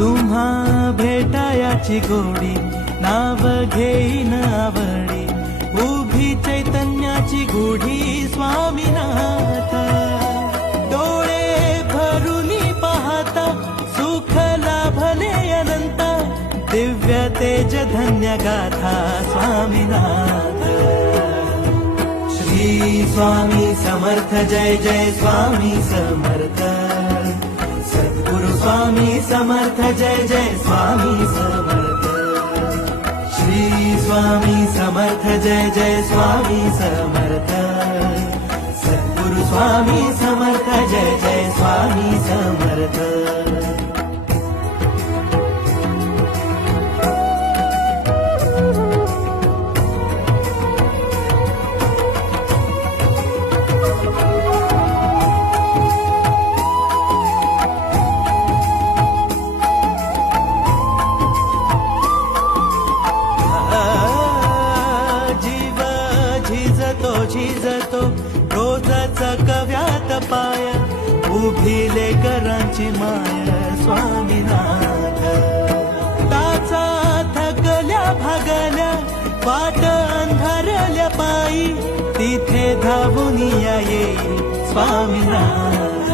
तुम्हा भेटायाची गोडी नाव घेईन आवडी उभी चैतन्याची गुढी स्वामीनाथ डोळे भरुनी पाहता सुख लाभले अनंत दिव्य तेज धन्य गाथा स्वामीनाथ श्री स्वामी समर्थ जय जय स्वामी समर्थ सद्गुरु स्वामी समर्थ जय जय स्वामी समर्थ श्री स्वामी समर्थ जय जय स्वामी समर्थ सद्गुरु स्वामी समर्थ जय जय स्वामी समर्थ झिजतो रोजच कव्यात पाय उभी लेकरांची माय स्वामीनाथ टाचा थकल्या भागल्या वाट अंधारल्या पायी तिथे धावून येईल स्वामीनाथ